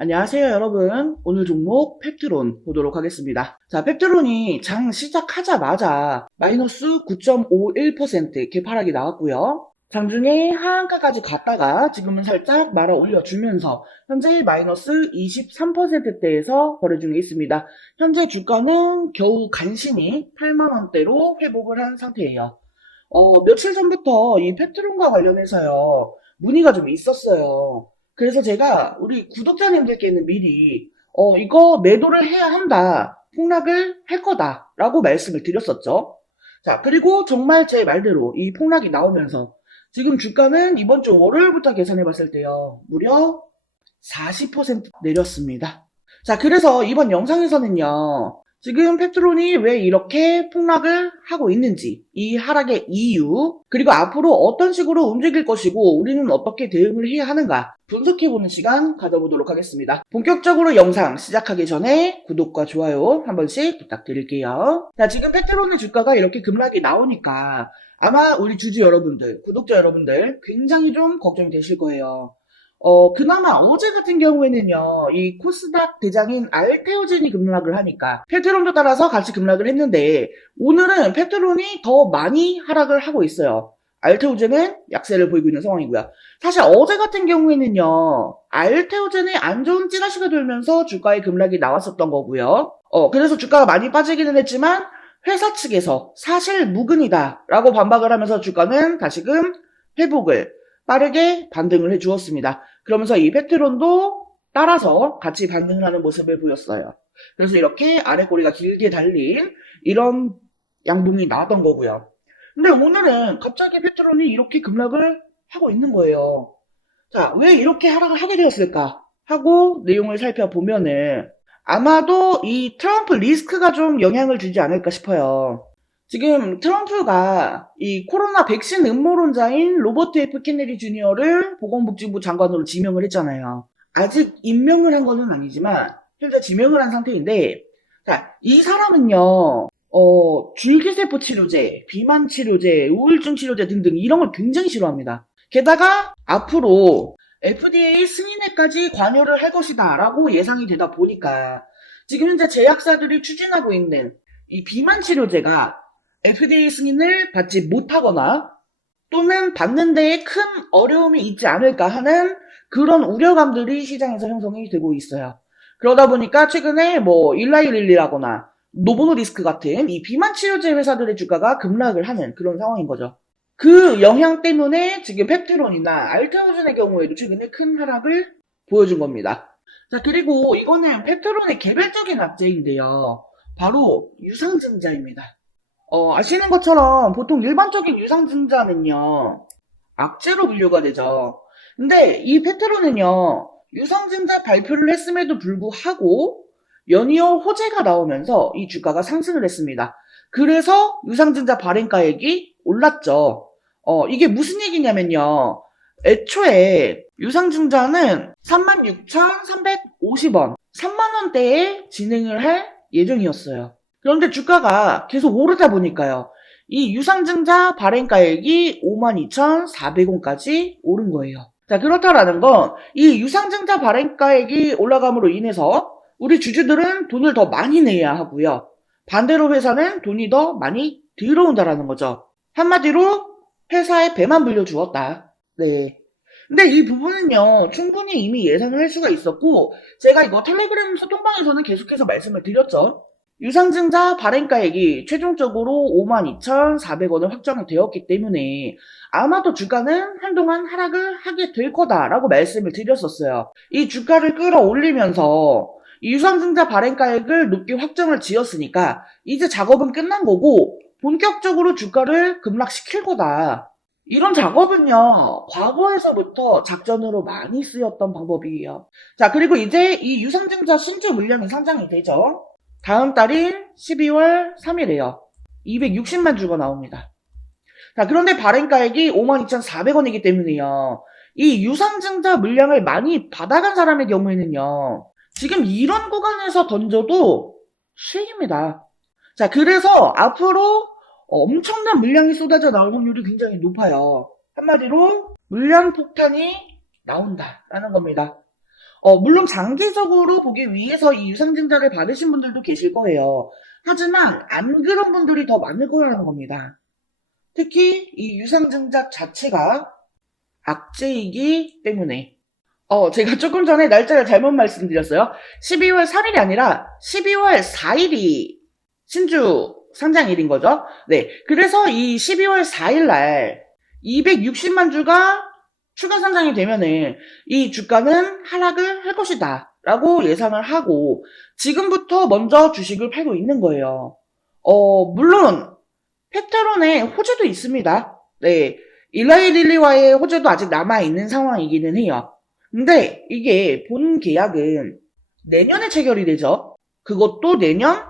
안녕하세요, 여러분. 오늘 종목 펩트론 보도록 하겠습니다. 자, 펩트론이 장 시작하자마자 마이너스 9.51% 개파락이 나왔고요. 장중에 하한가까지 갔다가 지금은 살짝 말아 올려주면서 현재 마이너스 23%대에서 거래 중에 있습니다. 현재 주가는 겨우 간신히 8만원대로 회복을 한 상태예요. 며칠 전부터 이 펩트론과 관련해서요, 문의가 좀 있었어요. 그래서 제가 우리 구독자님들께는 미리 이거 매도를 해야 한다, 폭락을 할 거다 라고 말씀을 드렸었죠. 자, 그리고 정말 제 말대로 이 폭락이 나오면서 지금 주가는 이번 주 월요일부터 계산해 봤을 때요, 무려 40% 내렸습니다. 자, 그래서 이번 영상에서는요, 지금 펩트론이 왜 이렇게 폭락을 하고 있는지, 이 하락의 이유, 그리고 앞으로 어떤 식으로 움직일 것이고 우리는 어떻게 대응을 해야 하는가 분석해보는 시간 가져보도록 하겠습니다. 본격적으로 영상 시작하기 전에 구독과 좋아요 한 번씩 부탁드릴게요. 자, 지금 펩트론의 주가가 이렇게 급락이 나오니까 아마 우리 주주 여러분들, 구독자 여러분들 굉장히 좀 걱정이 되실 거예요. 그나마 어제 같은 경우에는요, 이 코스닥 대장인 알테오젠이 급락을 하니까 페트론도 따라서 같이 급락을 했는데, 오늘은 페트론이 더 많이 하락을 하고 있어요. 알테오젠은 약세를 보이고 있는 상황이고요. 사실 어제 같은 경우에는요, 알테오젠에 안 좋은 찌라시가 돌면서 주가의 급락이 나왔었던 거고요. 그래서 주가가 많이 빠지기는 했지만, 회사 측에서 사실 무근이다 라고 반박을 하면서 주가는 다시금 회복을 빠르게 반등을 해주었습니다. 그러면서 이 펩트론도 따라서 같이 반등을 하는 모습을 보였어요. 그래서 이렇게 아래 꼬리가 길게 달린 이런 양봉이 나왔던 거고요. 근데 오늘은 갑자기 펩트론이 이렇게 급락을 하고 있는 거예요. 자, 왜 이렇게 하락을 하게 되었을까 하고 내용을 살펴보면은 아마도 이 트럼프 리스크가 좀 영향을 주지 않을까 싶어요. 지금 트럼프가 이 코로나 백신 음모론자인 로버트 F 케네디 주니어를 보건복지부 장관으로 지명을 했잖아요. 아직 임명을 한 거는 아니지만 현재 지명을 한 상태인데, 자, 이 사람은요, 줄기세포 치료제, 비만 치료제, 우울증 치료제 등등 이런 걸 굉장히 싫어합니다. 게다가 앞으로 FDA 승인에까지 관여를 할 것이다 라고 예상이 되다 보니까 지금 현재 제약사들이 추진하고 있는 이 비만 치료제가 FDA 승인을 받지 못하거나 또는 받는 데에 큰 어려움이 있지 않을까 하는 그런 우려감들이 시장에서 형성이 되고 있어요. 그러다 보니까 최근에 뭐 일라이릴리라거나 노보노리스크 같은 이 비만 치료제 회사들의 주가가 급락을 하는 그런 상황인 거죠. 그 영향 때문에 지금 펩트론이나 알테오젠의 경우에도 최근에 큰 하락을 보여준 겁니다. 자, 그리고 이거는 펩트론의 개별적인 악재인데요. 바로 유상증자입니다. 아시는 것처럼 보통 일반적인 유상증자는요, 악재로 분류가 되죠. 근데 이 펩트론은요, 유상증자 발표를 했음에도 불구하고 연이어 호재가 나오면서 이 주가가 상승을 했습니다. 그래서 유상증자 발행가액이 올랐죠. 이게 무슨 얘기냐면요. 애초에 유상증자는 36,350원, 3만원대에 진행을 할 예정이었어요. 그런데 주가가 계속 오르다 보니까요. 이 유상증자 발행가액이 52,400원까지 오른 거예요. 자, 그렇다라는 건 이 유상증자 발행가액이 올라감으로 인해서 우리 주주들은 돈을 더 많이 내야 하고요. 반대로 회사는 돈이 더 많이 들어온다라는 거죠. 한마디로 회사에 배만 불려주었다. 네. 근데 이 부분은요, 충분히 이미 예상을 할 수가 있었고, 제가 이거 텔레그램 소통방에서는 계속해서 말씀을 드렸죠. 유상증자 발행가액이 최종적으로 52,400원을 확정이 되었기 때문에 아마도 주가는 한동안 하락을 하게 될 거다라고 말씀을 드렸었어요. 이 주가를 끌어올리면서 이 유상증자 발행가액을 높게 확정을 지었으니까 이제 작업은 끝난 거고 본격적으로 주가를 급락시킬 거다. 이런 작업은요, 과거에서부터 작전으로 많이 쓰였던 방법이에요. 자, 그리고 이제 이 유상증자 신주 물량이 상장이 되죠. 다음 달인 12월 3일에요. 260만 주가 나옵니다. 자, 그런데 발행가액이 52,400원이기 때문에요. 이 유상증자 물량을 많이 받아간 사람의 경우에는요. 지금 이런 구간에서 던져도 수익입니다. 자, 그래서 앞으로 엄청난 물량이 쏟아져 나올 확률이 굉장히 높아요. 한마디로 물량 폭탄이 나온다라는 겁니다. 물론 장기적으로 보기 위해서 이 유상증자를 받으신 분들도 계실 거예요. 하지만 안 그런 분들이 더 많을 거라는 겁니다. 특히 이 유상증자 자체가 악재이기 때문에. 제가 조금 전에 날짜를 잘못 말씀드렸어요. 12월 3일이 아니라 12월 4일이 신주 상장일인 거죠. 네. 그래서 이 12월 4일 날 260만 주가 추가 상장이 되면은 이 주가는 하락을 할 것이다 라고 예상을 하고 지금부터 먼저 주식을 팔고 있는 거예요. 물론 팩트론에 호재도 있습니다. 네. 일라이 릴리와의 호재도 아직 남아있는 상황이기는 해요. 근데 이게 본 계약은 내년에 체결이 되죠. 그것도 내년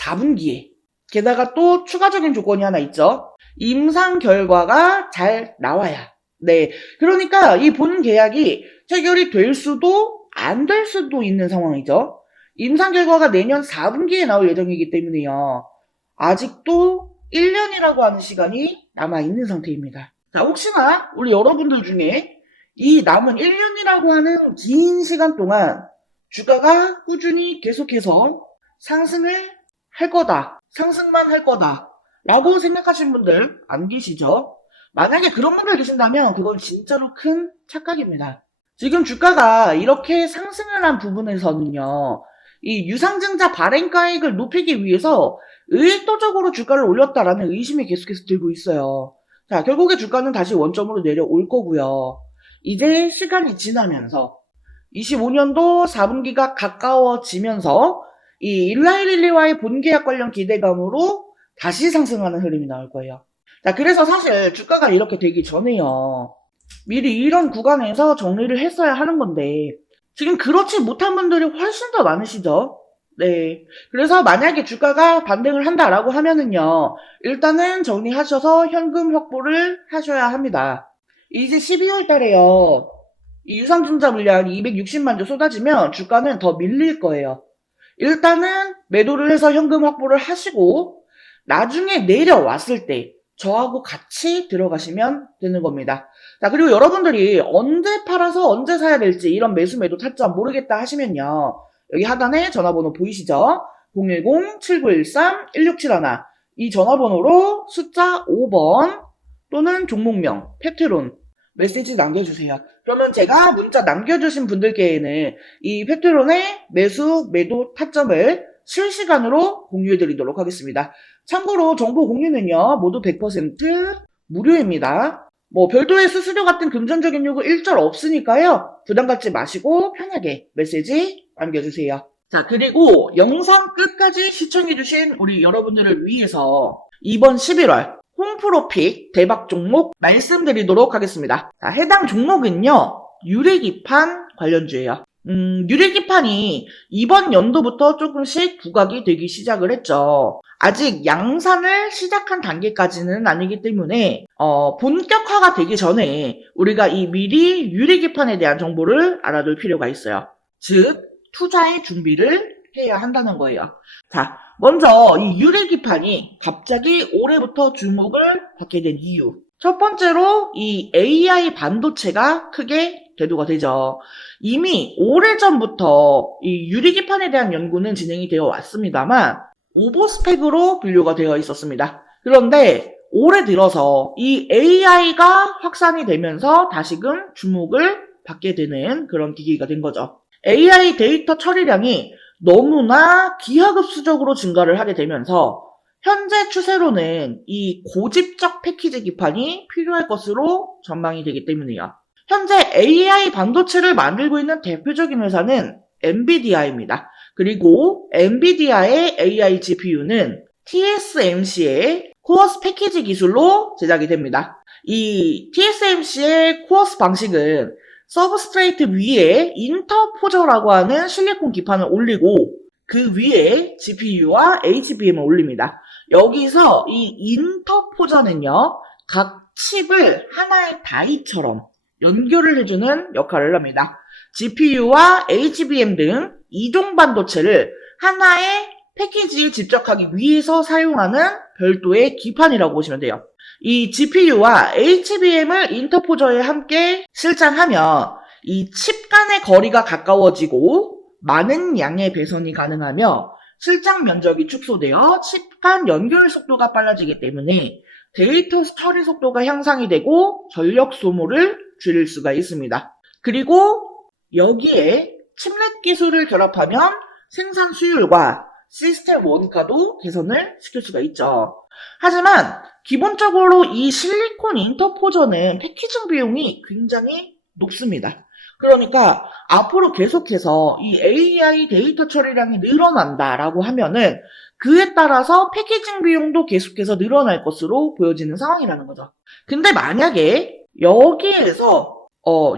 4분기에. 게다가 또 추가적인 조건이 하나 있죠. 임상 결과가 잘 나와야. 네. 그러니까 이 본 계약이 체결이 될 수도 안 될 수도 있는 상황이죠. 임상 결과가 내년 4분기에 나올 예정이기 때문에요. 아직도 1년이라고 하는 시간이 남아있는 상태입니다. 자, 혹시나 우리 여러분들 중에 이 남은 1년이라고 하는 긴 시간 동안 주가가 꾸준히 계속해서 상승을 할 거다. 상승만 할 거다. 라고 생각하시는 분들 안 계시죠? 만약에 그런 분들 계신다면 그건 진짜로 큰 착각입니다. 지금 주가가 이렇게 상승을 한 부분에서는요. 이 유상증자 발행가액을 높이기 위해서 의도적으로 주가를 올렸다라는 의심이 계속해서 들고 있어요. 자, 결국에 주가는 다시 원점으로 내려올 거고요. 이제 시간이 지나면서 25년도 4분기가 가까워지면서 이 일라이 릴리와의 본계약 관련 기대감으로 다시 상승하는 흐름이 나올 거예요. 자, 그래서 사실 주가가 이렇게 되기 전에요. 미리 이런 구간에서 정리를 했어야 하는 건데 지금 그렇지 못한 분들이 훨씬 더 많으시죠? 네. 그래서 만약에 주가가 반등을 한다라고 하면은요. 일단은 정리하셔서 현금 확보를 하셔야 합니다. 이제 12월 달에요. 이 유상증자 물량이 260만 주 쏟아지면 주가는 더 밀릴 거예요. 일단은 매도를 해서 현금 확보를 하시고 나중에 내려왔을 때 저하고 같이 들어가시면 되는 겁니다. 자, 그리고 여러분들이 언제 팔아서 언제 사야 될지 이런 매수 매도 타점 모르겠다 하시면요. 여기 하단에 전화번호 보이시죠? 010-7913-1671 이 전화번호로 숫자 5번 또는 종목명, 펩트론 메시지 남겨주세요. 그러면 제가 문자 남겨주신 분들께는 이 펩트론의 매수, 매도 타점을 실시간으로 공유해드리도록 하겠습니다. 참고로 정보 공유는요, 모두 100% 무료입니다. 별도의 수수료 같은 금전적인 요구 일절 없으니까요, 부담 갖지 마시고 편하게 메시지 남겨주세요. 자, 그리고 영상 끝까지 시청해주신 우리 여러분들을 위해서 이번 11월 홈프로픽 대박 종목 말씀드리도록 하겠습니다. 자, 해당 종목은요, 유리기판 관련주예요. 유리기판이 이번 연도부터 조금씩 부각이 되기 시작을 했죠. 아직 양산을 시작한 단계까지는 아니기 때문에 본격화가 되기 전에 우리가 미리 유리기판에 대한 정보를 알아둘 필요가 있어요. 즉 투자의 준비를 해야 한다는 거예요. 자, 먼저 이 유리기판이 갑자기 올해부터 주목을 받게 된 이유. 첫 번째로 이 AI 반도체가 크게 대두가 되죠. 이미 오래전부터 이 유리기판에 대한 연구는 진행이 되어 왔습니다만 오버스펙으로 분류가 되어 있었습니다. 그런데 올해 들어서 이 AI가 확산이 되면서 다시금 주목을 받게 되는 그런 기기가 된 거죠. AI 데이터 처리량이 너무나 기하급수적으로 증가를 하게 되면서 현재 추세로는 이 고집적 패키지 기판이 필요할 것으로 전망이 되기 때문이에요. 현재 AI 반도체를 만들고 있는 대표적인 회사는 엔비디아입니다. 그리고 엔비디아의 AI GPU는 TSMC의 코어스 패키지 기술로 제작이 됩니다. 이 TSMC의 코어스 방식은 서브스트레이트 위에 인터포저라고 하는 실리콘 기판을 올리고 그 위에 GPU와 HBM을 올립니다. 여기서 이 인터포저는요, 각 칩을 하나의 다이처럼 연결을 해주는 역할을 합니다. GPU와 HBM 등 이종 반도체를 하나의 패키지에 집적하기 위해서 사용하는 별도의 기판이라고 보시면 돼요. 이 GPU와 HBM을 인터포저에 함께 실장하면 이 칩 간의 거리가 가까워지고 많은 양의 배선이 가능하며 실장 면적이 축소되어 칩 간 연결 속도가 빨라지기 때문에 데이터 처리 속도가 향상이 되고 전력 소모를 줄일 수가 있습니다. 그리고 여기에 칩넷 기술을 결합하면 생산 수율과 시스템 원가도 개선을 시킬 수가 있죠. 하지만 기본적으로 이 실리콘 인터포저는 패키징 비용이 굉장히 높습니다. 그러니까 앞으로 계속해서 이 AI 데이터 처리량이 늘어난다라고 하면은 그에 따라서 패키징 비용도 계속해서 늘어날 것으로 보여지는 상황이라는 거죠. 근데 만약에 여기에서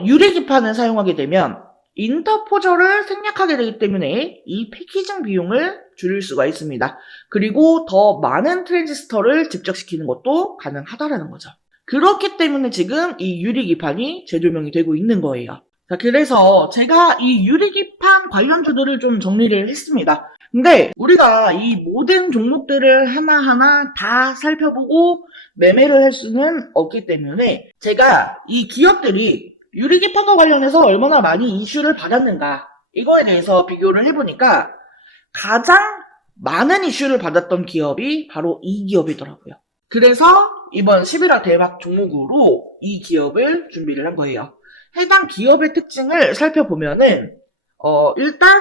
유리기판을 사용하게 되면 인터포저를 생략하게 되기 때문에 이 패키징 비용을 줄일 수가 있습니다. 그리고 더 많은 트랜지스터를 집적시키는 것도 가능하다라는 거죠. 그렇기 때문에 지금 이 유리기판이 재조명이 되고 있는 거예요. 자, 그래서 제가 이 유리기판 관련주들을 좀 정리를 했습니다. 근데 우리가 이 모든 종목들을 하나하나 다 살펴보고 매매를 할 수는 없기 때문에 제가 이 기업들이 유리기판과 관련해서 얼마나 많이 이슈를 받았는가 이거에 대해서 비교를 해보니까 가장 많은 이슈를 받았던 기업이 바로 이 기업이더라고요. 그래서 이번 11월 대박 종목으로 이 기업을 준비를 한 거예요. 해당 기업의 특징을 살펴보면은 일단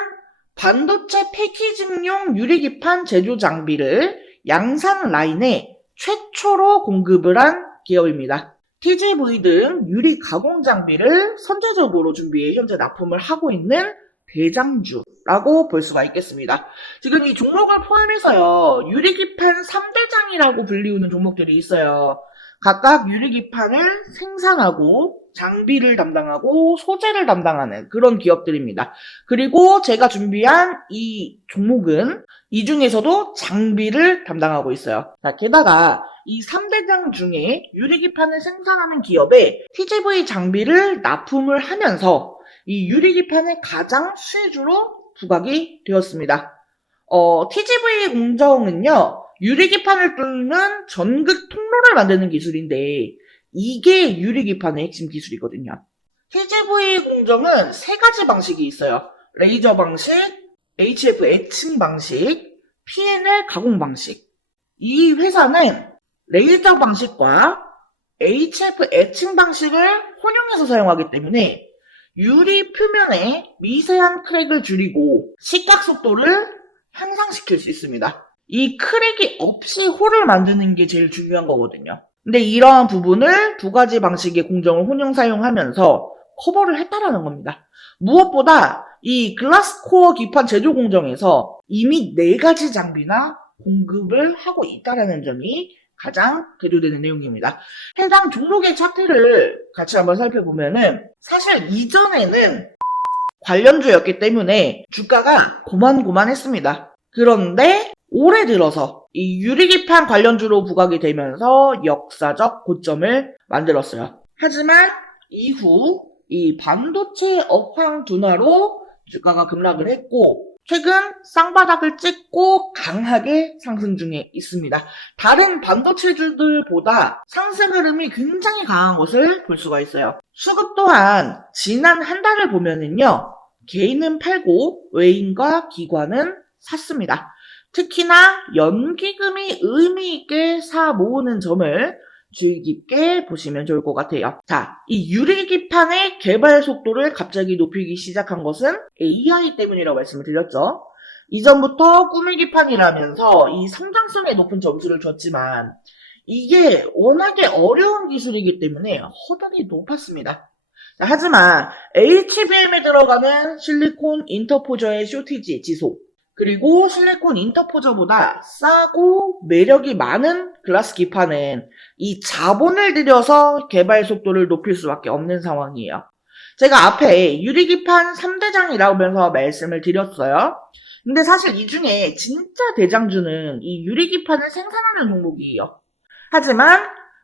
반도체 패키징용 유리기판 제조 장비를 양산 라인에 최초로 공급을 한 기업입니다. TGV 등 유리 가공 장비를 선제적으로 준비해 현재 납품을 하고 있는 대장주라고 볼 수가 있겠습니다. 지금 이 종목을 포함해서요, 유리기판 3대장이라고 불리우는 종목들이 있어요. 각각 유리기판을 생산하고 장비를 담당하고 소재를 담당하는 그런 기업들입니다. 그리고 제가 준비한 이 종목은 이 중에서도 장비를 담당하고 있어요. 자, 게다가 이 3대장 중에 유리기판을 생산하는 기업에 TGV 장비를 납품을 하면서 이 유리기판의 가장 수혜주로 부각이 되었습니다. TGV 공정은요, 유리기판을 뚫는 전극 통로를 만드는 기술인데 이게 유리기판의 핵심 기술이거든요. TGV 공정은 세 가지 방식이 있어요. 레이저 방식, HF 애칭 방식, PNL 가공 방식. 이 회사는 레이저 방식과 HF 애칭 방식을 혼용해서 사용하기 때문에 유리 표면에 미세한 크랙을 줄이고 시각 속도를 향상시킬 수 있습니다. 이 크랙이 없이 홀을 만드는 게 제일 중요한 거거든요. 근데 이러한 부분을 두 가지 방식의 공정을 혼용 사용하면서 커버를 했다라는 겁니다. 무엇보다 이 글라스코어 기판 제조 공정에서 이미 4가지 장비나 공급을 하고 있다는 점이 가장 대조되는 내용입니다. 해당 종목의 차트를 같이 한번 살펴보면은 사실 이전에는 관련주였기 때문에 주가가 고만고만했습니다. 그런데 올해 들어서 이 유리기판 관련주로 부각이 되면서 역사적 고점을 만들었어요. 하지만 이후 이 반도체 업황 둔화로 주가가 급락을 했고 최근 쌍바닥을 찍고 강하게 상승 중에 있습니다. 다른 반도체주들보다 상승 흐름이 굉장히 강한 것을 볼 수가 있어요. 수급 또한 지난 한 달을 보면은요, 개인은 팔고 외인과 기관은 샀습니다. 특히나 연기금이 의미 있게 사 모으는 점을 주의 깊게 보시면 좋을 것 같아요. 자, 이 유리기판의 개발 속도를 갑자기 높이기 시작한 것은 AI 때문이라고 말씀을 드렸죠. 이전부터 꾸미기판이라면서 이 성장성에 높은 점수를 줬지만 이게 워낙에 어려운 기술이기 때문에 허들이 높았습니다. 자, 하지만 HBM에 들어가는 실리콘 인터포저의 쇼티지 지속, 그리고 실리콘 인터포저보다 싸고 매력이 많은 글라스 기판은 이 자본을 들여서 개발 속도를 높일 수밖에 없는 상황이에요. 제가 앞에 유리기판 3대장이라면서 말씀을 드렸어요. 근데 사실 이 중에 진짜 대장주는 이 유리기판을 생산하는 종목이에요. 하지만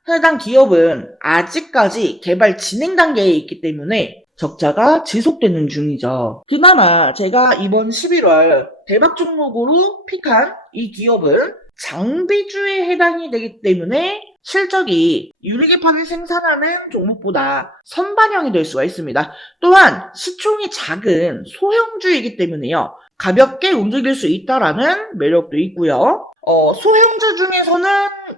해당 기업은 아직까지 개발 진행 단계에 있기 때문에 적자가 지속되는 중이죠. 그나마 제가 이번 11월 대박 종목으로 픽한 이 기업은 장비주에 해당이 되기 때문에 실적이 유리기판을 생산하는 종목보다 선반영이 될 수가 있습니다. 또한 시총이 작은 소형주이기 때문에요. 가볍게 움직일 수 있다라는 매력도 있고요. 소형주 중에서는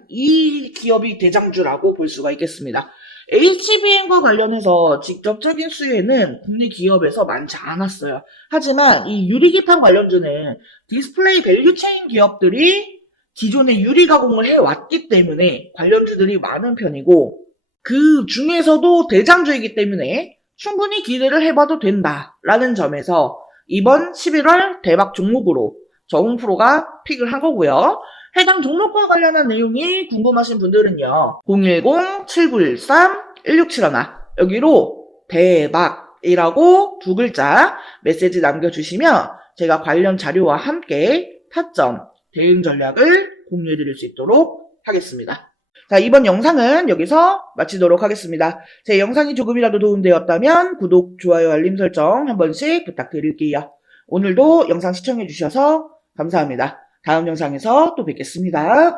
이 기업이 대장주라고 볼 수가 있겠습니다. HBM과 관련해서 직접적인 수혜는 국내 기업에서 많지 않았어요. 하지만 이 유리기판 관련주는 디스플레이 밸류체인 기업들이 기존에 유리 가공을 해왔기 때문에 관련주들이 많은 편이고, 그 중에서도 대장주이기 때문에 충분히 기대를 해봐도 된다라는 점에서 이번 11월 대박 종목으로 저홍프로가 픽을 한 거고요. 해당 종목과 관련한 내용이 궁금하신 분들은요, 010-7913-1671 여기로 대박이라고 두 글자 메시지 남겨주시면 제가 관련 자료와 함께 타점, 대응 전략을 공유해드릴 수 있도록 하겠습니다. 자, 이번 영상은 여기서 마치도록 하겠습니다. 제 영상이 조금이라도 도움되었다면 구독, 좋아요, 알림 설정 한 번씩 부탁드릴게요. 오늘도 영상 시청해주셔서 감사합니다. 다음 영상에서 또 뵙겠습니다.